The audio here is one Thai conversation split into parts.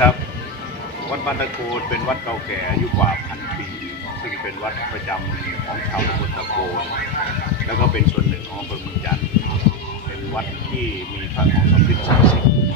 ครับ วัดบันตะโกนเป็นวัดเก่าแก่อายุกว่าพันปี ซึ่งเป็นวัดประจำของชาวตำบลตะโกนแล้วก็เป็นส่วนหนึ่งของอำเภอเมืองจันทร์เป็นวัดที่มีพระของสมเด็จศักดิ์สิทธิ์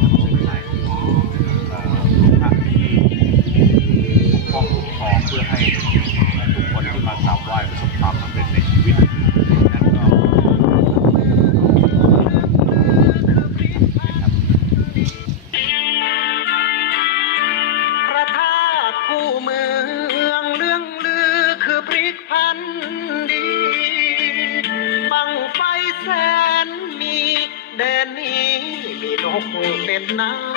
มีนกเป็ดน้ำ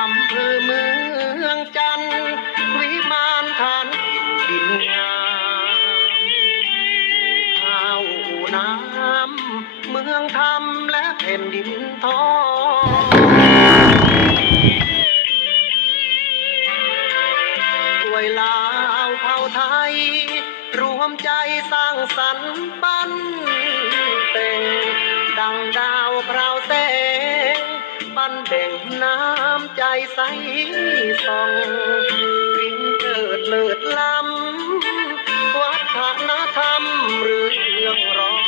อำเภอเมืองจันทร์วิมานฐานดินงามข้าวน้ำเมืองธรรมและแผ่นดินทองช่วยลาวเผ่าไทย รวมใจสร้างสรรค์ปั้นแต่งดังดาว ใจใสส่องริงเกิดเลิศล้ำวัฒนธรรมเรื่องรอง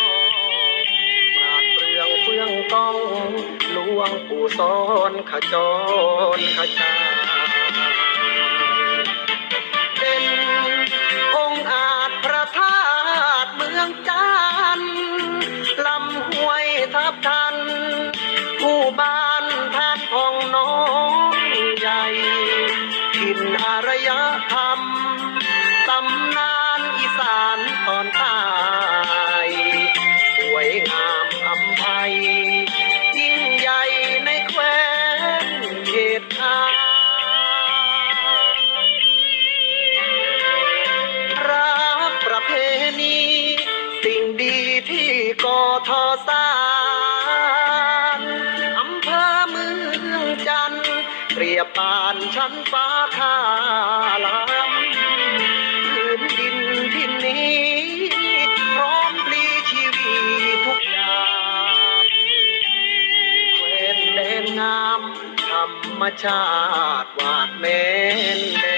ปราดเปรืองเฟื่องต้องหลวงปู่สอนขจรขจา ทอสานอำเภอเมืองจันทร์เปรียบปานชั้นฟ้าคาลำพื้นดินที่นี้พร้อมปลีชีวีทุกอย่างแควนแดนงามธรรมชาติวาดแม้น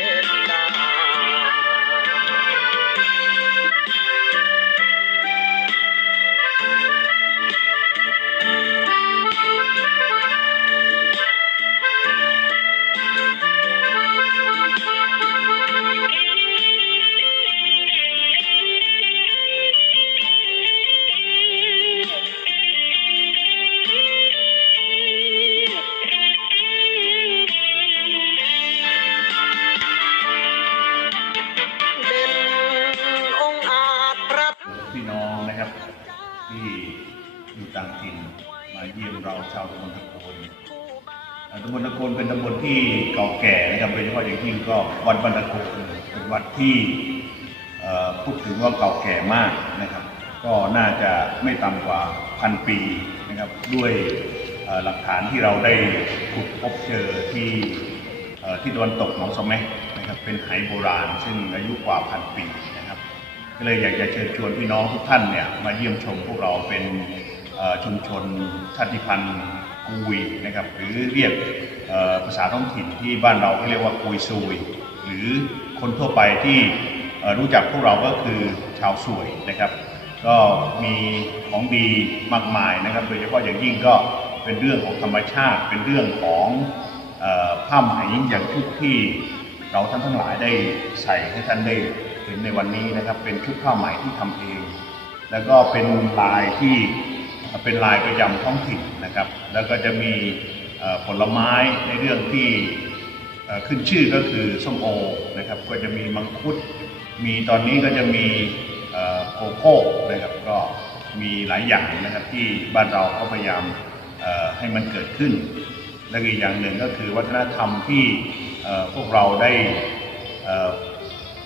อยู่ต่างถิ่นมาเยี่ยมเราชาวตำบลตะโกนตำบลตะโกนเป็นตำบลที่เก่าแก่นะครับโดยเฉพาะอย่างยิ่งก็วัดบ้านตะโกนเป็นวัดที่พูดถึงว่าเก่าแก่มากนะครับ ก็น่าจะไม่ต่ำกว่าพันปีนะครับด้วยหลักฐานที่เราได้ขุดพบเจอที่ที่ตะวันตกหนองสมัยนะครับเป็นไหโบราณ ซึ่งอายุกว่าพันปีนะครับ ก็เลยอยากจะเชิญชวนพี่น้องทุกท่านเนี่ยมาเยี่ยมชมพวกเราเป็น ชุมชนชาติพันธุ์กุยนะครับหรือเรียกภาษาท้องถิ่นที่บ้านเราเรียกว่ากุยซุย หรือคนทั่วไปที่รู้จักพวกเราก็คือชาวสวยนะครับ ก็มีของดีมากมายนะครับโดยเฉพาะอย่างยิ่งก็เป็นเรื่องของธรรมชาติ เป็นเรื่องของอผ้าไหมอย่างชุดที่เราท่านทั้งหลายได้ใส่ให้ท่านได้เห็นในวันนี้นะครับ เป็นชุดผ้าไหมที่ทำเอง แล้วก็เป็นลายที่ เป็นลายประจำท้องถิ่นนะครับ แล้วก็จะมีผลไม้ในเรื่องที่ขึ้นชื่อก็คือส้มโอนะครับ ก็จะมีมังคุด มีตอนนี้ก็จะมีโกโก้นะครับก็มีหลายอย่างนะครับที่บ้านเราก็พยายามให้มันเกิดขึ้น และอีกอย่างหนึ่งก็คือวัฒนธรรมที่พวกเราได้เอ่อ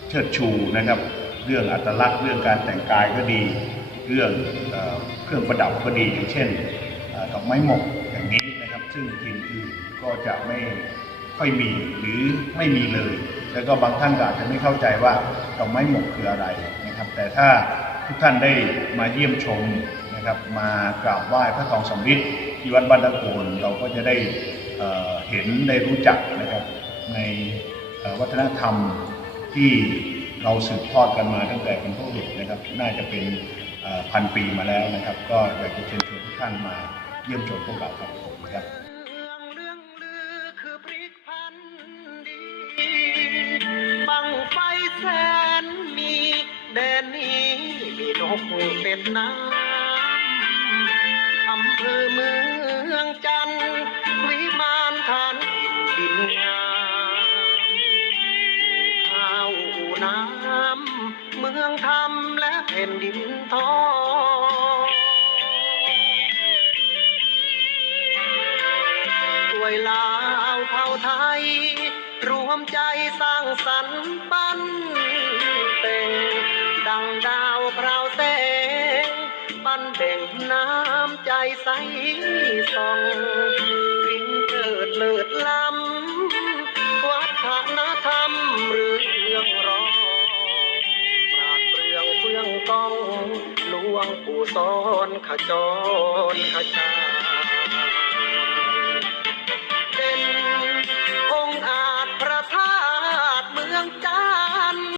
เชิดชูนะครับ เรื่องอัตลักษณ์เรื่องการแต่งกายก็ดี เรื่องเครื่องประดับก็ดีอย่างเช่นเอ่อดอกไม้หมกอย่างนี้นะครับ ซึ่งถิ่อื่นก็จะไม่ค่อยมีหรือไม่มีเลย แล้วก็บางท่านก็อาจจะไม่เข้าใจว่าดอกไม้หมกคืออะไรนะครับ แต่ถ้าทุกท่านได้มาเยี่ยมชมนะครับมากราบไหว้พระทองสำริดที่วัดบ้านตะโกนเราก็จะได้เห็นได้รู้จักนะครับในวัฒนธรรมที่เราสืบทอดกันมาตั้งแต่เป็นพวกเด็กนะครับ น่าจะเป็น พันปีมาแล้วนะครับ ก็อยากจะเชิญชวนทุกท่านมาเยี่ยมชมพวกเราครับผมครับเรื่องเรื่องลือคือพริกพันธุ์ดีบังไฟแสนมีแดนนี้มีนกเป็ดน้ำอำเภอเมืองจันทร์วิมานฐานดินงา ผ่นดินทองช่วยลาวเผ่าไทย รวมใจสร้างสรรค์ปั้นแต่งดังดาวพราวแสงปั้นเด่งน้ำใจใสส่องริงเกิดเลิศล้ำ กองหลวงปู่สอนขจรขจา